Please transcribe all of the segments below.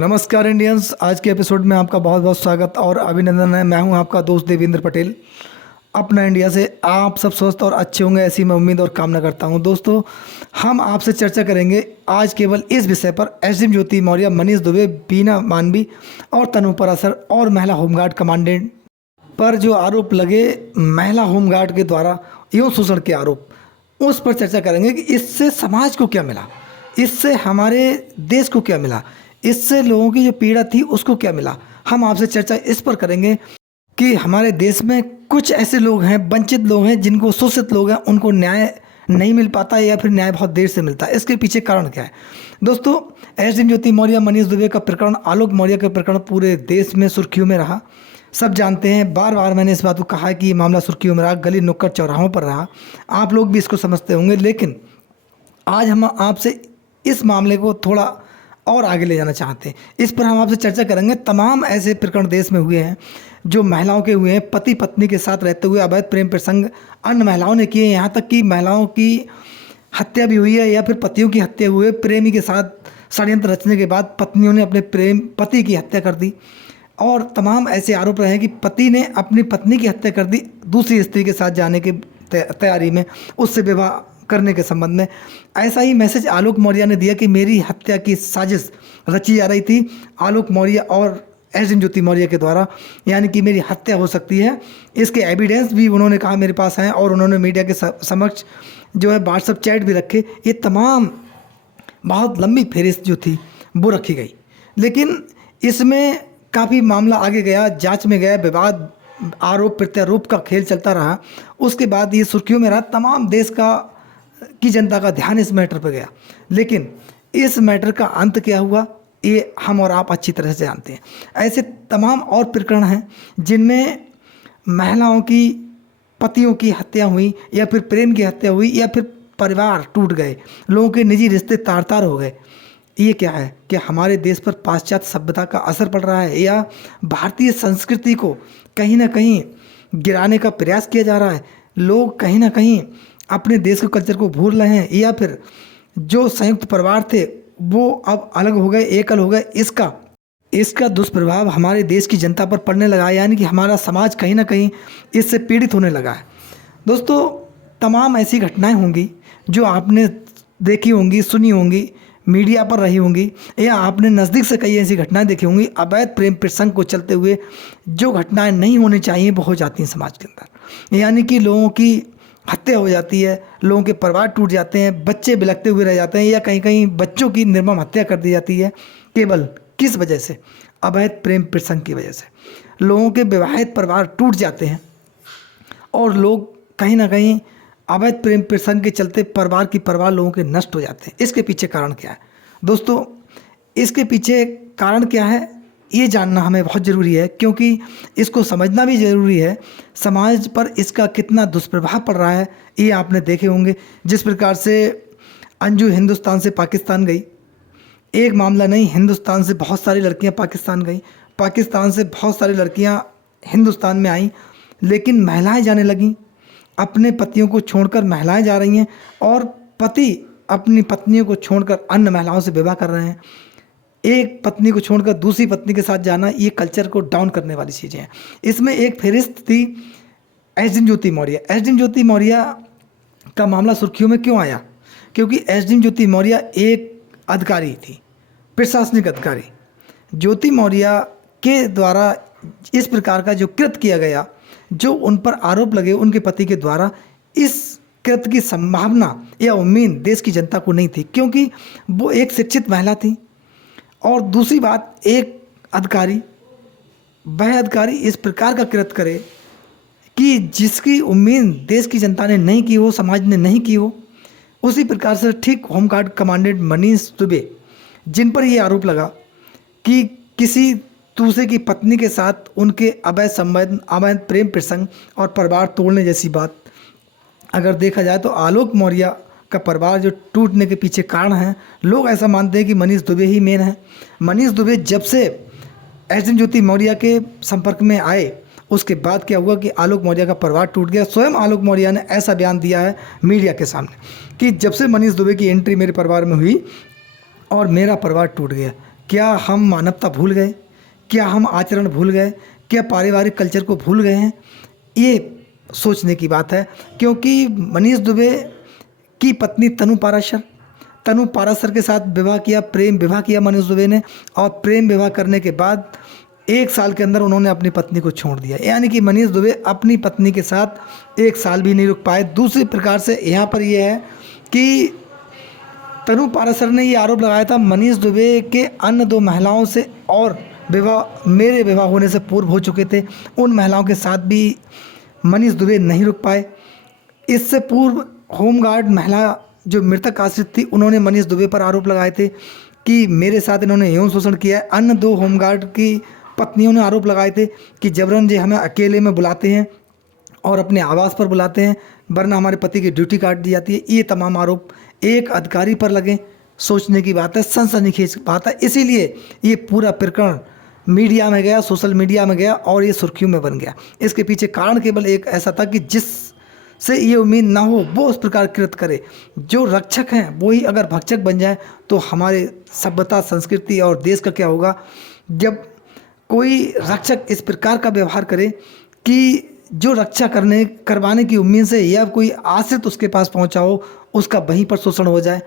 नमस्कार इंडियंस। आज के एपिसोड में आपका बहुत बहुत स्वागत और अभिनंदन है। मैं हूं आपका दोस्त देवेंद्र पटेल। अपना इंडिया से आप सब स्वस्थ और अच्छे होंगे, ऐसी मैं उम्मीद और कामना करता हूं। दोस्तों, हम आपसे चर्चा करेंगे आज केवल इस विषय पर। एसडीएम ज्योति मौर्य, मनीष दुबे, बीना मानवी और तनु पराशर और महिला होमगार्ड कमांडेंट पर जो आरोप लगे, महिला होमगार्ड के द्वारा यौन शोषण के आरोप, उस पर चर्चा करेंगे कि इससे समाज को क्या मिला, इससे हमारे देश को क्या मिला, इससे लोगों की जो पीड़ा थी उसको क्या मिला। हम आपसे चर्चा इस पर करेंगे कि हमारे देश में कुछ ऐसे लोग हैं, वंचित लोग हैं, जिनको शोषित लोग हैं, उनको न्याय नहीं मिल पाता है या फिर न्याय बहुत देर से मिलता है। इसके पीछे कारण क्या है? दोस्तों, एसडीएम ज्योति मौर्य, मनीष दुबे का प्रकरण, आलोक मौर्य का प्रकरण पूरे देश में सुर्खियों में रहा। सब जानते हैं, बार बार मैंने इस बात को कहा है कि ये मामला सुर्खियों में रहा, गली नुक्कड़ चौराहों पर रहा। आप लोग भी इसको समझते होंगे। लेकिन आज हम आपसे इस मामले को थोड़ा और आगे ले जाना चाहते हैं। इस पर हम आपसे चर्चा करेंगे। तमाम ऐसे प्रकरण देश में हुए हैं जो महिलाओं के हुए हैं, पति पत्नी के साथ रहते हुए अवैध प्रेम प्रसंग अन्य महिलाओं ने किए। यहाँ तक कि महिलाओं की हत्या भी हुई है या फिर पतियों की हत्या हुई। प्रेमी के साथ षड्यंत्र रचने के बाद पत्नियों ने अपने पति की हत्या कर दी। और तमाम ऐसे आरोप रहे हैं कि पति ने अपनी पत्नी की हत्या कर दी दूसरी स्त्री के साथ जाने की तैयारी में, उससे विवाह करने के संबंध में। ऐसा ही मैसेज आलोक मौर्य ने दिया कि मेरी हत्या की साजिश रची जा रही थी आलोक मौर्य और एसडीएम ज्योति मौर्य के द्वारा, यानी कि मेरी हत्या हो सकती है। इसके एविडेंस भी उन्होंने कहा मेरे पास हैं और उन्होंने मीडिया के समक्ष जो है व्हाट्सएप चैट भी रखे। ये तमाम बहुत लंबी फहरिस्त जो थी वो रखी गई। लेकिन इसमें काफ़ी मामला आगे गया, जांच में गया, विवाद आरोप प्रत्यारोप का खेल चलता रहा। उसके बाद ये सुर्खियों में रहा। तमाम देश की जनता का ध्यान इस मैटर पर गया। लेकिन इस मैटर का अंत क्या हुआ, ये हम और आप अच्छी तरह से जानते हैं। ऐसे तमाम और प्रकरण हैं जिनमें महिलाओं की पतियों की हत्या हुई या फिर प्रेम की हत्या हुई या फिर परिवार टूट गए, लोगों के निजी रिश्ते तार तार हो गए। ये क्या है कि हमारे देश पर पाश्चात्य सभ्यता का असर पड़ रहा है या भारतीय संस्कृति को कहीं ना कहीं गिराने का प्रयास किया जा रहा है। लोग कहीं ना कहीं अपने देश के कल्चर को भूल रहे हैं या फिर जो संयुक्त परिवार थे वो अब अलग हो गए, एकल हो गए। इसका दुष्प्रभाव हमारे देश की जनता पर पड़ने लगा है, यानी कि हमारा समाज कहीं ना कहीं इससे पीड़ित होने लगा है। दोस्तों, तमाम ऐसी घटनाएं होंगी जो आपने देखी होंगी, सुनी होंगी, मीडिया पर रही होंगी, या आपने नज़दीक से कई ऐसी घटनाएं देखी होंगी। अवैध प्रेम प्रसंग को चलते हुए जो घटनाएं नहीं होनी चाहिए वो हो जाती हैं समाज के अंदर, यानी कि लोगों की हत्या हो जाती है, लोगों के परिवार टूट जाते हैं, बच्चे बिलखते हुए रह जाते हैं या कहीं कहीं बच्चों की निर्मम हत्या कर दी जाती है। केवल किस वजह से? अवैध प्रेम प्रसंग की वजह से लोगों के विवाहित परिवार टूट जाते हैं और लोग कहीं ना कहीं अवैध प्रेम प्रसंग के चलते परिवार लोगों के नष्ट हो जाते हैं। इसके पीछे कारण क्या है? दोस्तों, इसके पीछे कारण क्या है ये जानना हमें बहुत ज़रूरी है, क्योंकि इसको समझना भी ज़रूरी है। समाज पर इसका कितना दुष्प्रभाव पड़ रहा है ये आपने देखे होंगे। जिस प्रकार से अंजू हिंदुस्तान से पाकिस्तान गई, एक मामला नहीं, हिंदुस्तान से बहुत सारी लड़कियां पाकिस्तान गई, पाकिस्तान से बहुत सारी लड़कियां हिंदुस्तान में आईं, लेकिन महिलाएं जाने लगीं। अपने पतियों को छोड़कर महिलाएं जा रही हैं और पति अपनी पत्नियों को छोड़कर अन्य महिलाओं से विवाह कर रहे हैं। एक पत्नी को छोड़कर दूसरी पत्नी के साथ जाना, ये कल्चर को डाउन करने वाली चीज़ें हैं। इसमें एक फहरिस्त थी एसडीएम ज्योति मौर्य। एसडीएम ज्योति मौर्य का मामला सुर्खियों में क्यों आया? क्योंकि एसडीएम ज्योति मौर्य एक अधिकारी थी, प्रशासनिक अधिकारी। ज्योति मौर्य के द्वारा इस प्रकार का जो कृत्य किया गया, जो उन पर आरोप लगे उनके पति के द्वारा, इस कृत्य की संभावना या उम्मीद देश की जनता को नहीं थी, क्योंकि वो एक शिक्षित महिला थी। और दूसरी बात, एक अधिकारी, वह अधिकारी इस प्रकार का कृत्य करे कि जिसकी उम्मीद देश की जनता ने नहीं की हो, समाज ने नहीं की हो। उसी प्रकार से ठीक होमगार्ड कमांडेंट मनीष दुबे, जिन पर यह आरोप लगा कि किसी दूसरे की पत्नी के साथ उनके अवैध संबंध, अवैध प्रेम प्रसंग और परिवार तोड़ने जैसी बात अगर देखा जाए तो आलोक मौर्य का परिवार जो टूटने के पीछे कारण है, लोग ऐसा मानते हैं कि मनीष दुबे ही मेन है। मनीष दुबे जब से एसडीएम ज्योति मौर्य के संपर्क में आए, उसके बाद क्या हुआ कि आलोक मौर्य का परिवार टूट गया। स्वयं आलोक मौर्य ने ऐसा बयान दिया है मीडिया के सामने कि जब से मनीष दुबे की एंट्री मेरे परिवार में हुई और मेरा परिवार टूट गया। क्या हम मानवता भूल गए? क्या हम आचरण भूल गए? क्या पारिवारिक कल्चर को भूल गए हैं? ये सोचने की बात है, क्योंकि मनीष दुबे की पत्नी तनु पाराशर के साथ विवाह किया, प्रेम विवाह किया मनीष दुबे ने, और प्रेम विवाह करने के बाद 1 साल के अंदर उन्होंने अपनी पत्नी को छोड़ दिया। यानी कि मनीष दुबे अपनी पत्नी के साथ 1 साल भी नहीं रुक पाए। दूसरी प्रकार से यहाँ पर ये है कि तनु पाराशर ने ये आरोप लगाया था मनीष दुबे के अन्य 2 महिलाओं से और मेरे विवाह होने से पूर्व हो चुके थे, उन महिलाओं के साथ भी मनीष दुबे नहीं रुक पाए। इससे पूर्व होमगार्ड महिला जो मृतक आश्रित थी, उन्होंने मनीष दुबे पर आरोप लगाए थे कि मेरे साथ इन्होंने यौन शोषण किया है। अन्य 2 होमगार्ड की पत्नियों ने आरोप लगाए थे कि जबरन जी हमें अकेले में बुलाते हैं और अपने आवास पर बुलाते हैं, वरना हमारे पति की ड्यूटी काट दी जाती है। ये तमाम आरोप एक अधिकारी पर लगे, सोचने की बात है, सनसनीखेज बात है। इसीलिए ये पूरा प्रकरण मीडिया में गया, सोशल मीडिया में गया और ये सुर्खियों में बन गया। इसके पीछे कारण केवल एक ऐसा था कि जिससे ये उम्मीद ना हो वो उस प्रकार कृत करे। जो रक्षक हैं वही अगर भक्षक बन जाए तो हमारे सभ्यता, संस्कृति और देश का क्या होगा। जब कोई रक्षक इस प्रकार का व्यवहार करे कि जो रक्षा करवाने की उम्मीद से या कोई आश्रित उसके पास पहुंचा हो, उसका वहीं पर शोषण हो जाए,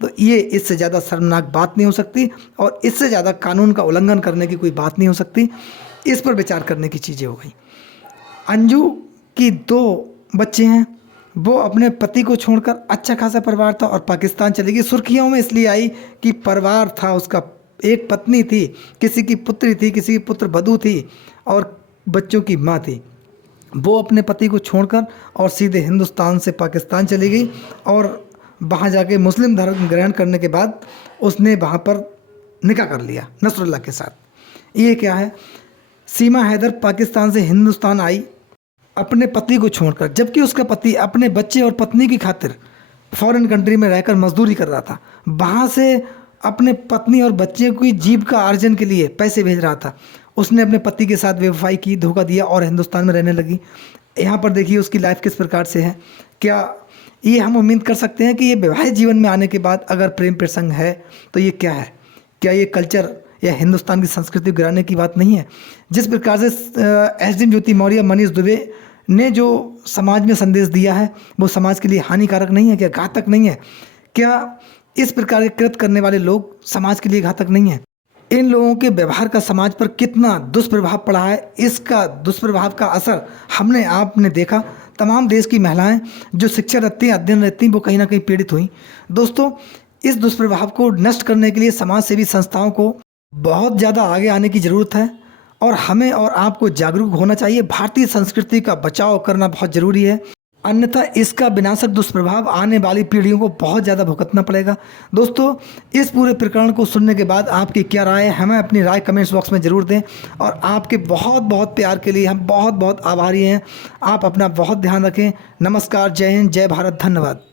तो ये इससे ज़्यादा शर्मनाक बात नहीं हो सकती और इससे ज़्यादा कानून का उल्लंघन करने की कोई बात नहीं हो सकती। इस पर विचार करने की चीज़ें हो गई। अंजू की 2 बच्चे हैं, वो अपने पति को छोड़कर अच्छा खासा परिवार था और पाकिस्तान चली गई। सुर्खियों में इसलिए आई कि परिवार था उसका, एक पत्नी थी, किसी की पुत्री थी, किसी की पुत्र वधू थी और बच्चों की माँ थी। वो अपने पति को छोड़कर और सीधे हिंदुस्तान से पाकिस्तान चली गई और वहाँ जाके मुस्लिम धर्म ग्रहण करने के बाद उसने वहाँ पर निकाह कर लिया नसरुल्लाह के साथ। ये क्या है, सीमा हैदर पाकिस्तान से हिंदुस्तान आई अपने पति को छोड़कर, जबकि उसका पति अपने बच्चे और पत्नी की खातिर फॉरेन कंट्री में रहकर मजदूरी कर रहा था। वहाँ से अपने पत्नी और बच्चे की जीविका अर्जन के लिए पैसे भेज रहा था। उसने अपने पति के साथ बेवफाई की, धोखा दिया और हिंदुस्तान में रहने लगी। यहाँ पर देखिए उसकी लाइफ किस प्रकार से है। क्या ये हम उम्मीद कर सकते हैं कि ये वैवाहिक जीवन में आने के बाद अगर प्रेम प्रसंग है तो ये क्या है? क्या ये कल्चर या हिंदुस्तान की संस्कृति गिराने की बात नहीं है? जिस प्रकार से एसडी ज्योति मौर्य मनीष दुबे ने जो समाज में संदेश दिया है वो समाज के लिए हानिकारक नहीं है क्या, घातक नहीं है क्या? इस प्रकार के कृत्य करने वाले लोग समाज के लिए घातक नहीं है? इन लोगों के व्यवहार का समाज पर कितना दुष्प्रभाव पड़ा है, इसका दुष्प्रभाव का असर हमने आपने देखा। तमाम देश की महिलाएं जो शिक्षा रत्ती अध्ययन रत्ती वो कहीं ना कहीं पीड़ित हुई। दोस्तों, इस दुष्प्रभाव को नष्ट करने के लिए समाज सेवी संस्थाओं को बहुत ज़्यादा आगे आने की ज़रूरत है और हमें और आपको जागरूक होना चाहिए। भारतीय संस्कृति का बचाव करना बहुत ज़रूरी है, अन्यथा इसका विनाशक दुष्प्रभाव आने वाली पीढ़ियों को बहुत ज़्यादा भुगतना पड़ेगा। दोस्तों, इस पूरे प्रकरण को सुनने के बाद आपकी क्या राय है, हमें अपनी राय कमेंट्स बॉक्स में ज़रूर दें और आपके बहुत बहुत प्यार के लिए हम बहुत बहुत आभारी हैं। आप अपना बहुत ध्यान रखें। नमस्कार, जय हिंद, जय भारत, धन्यवाद।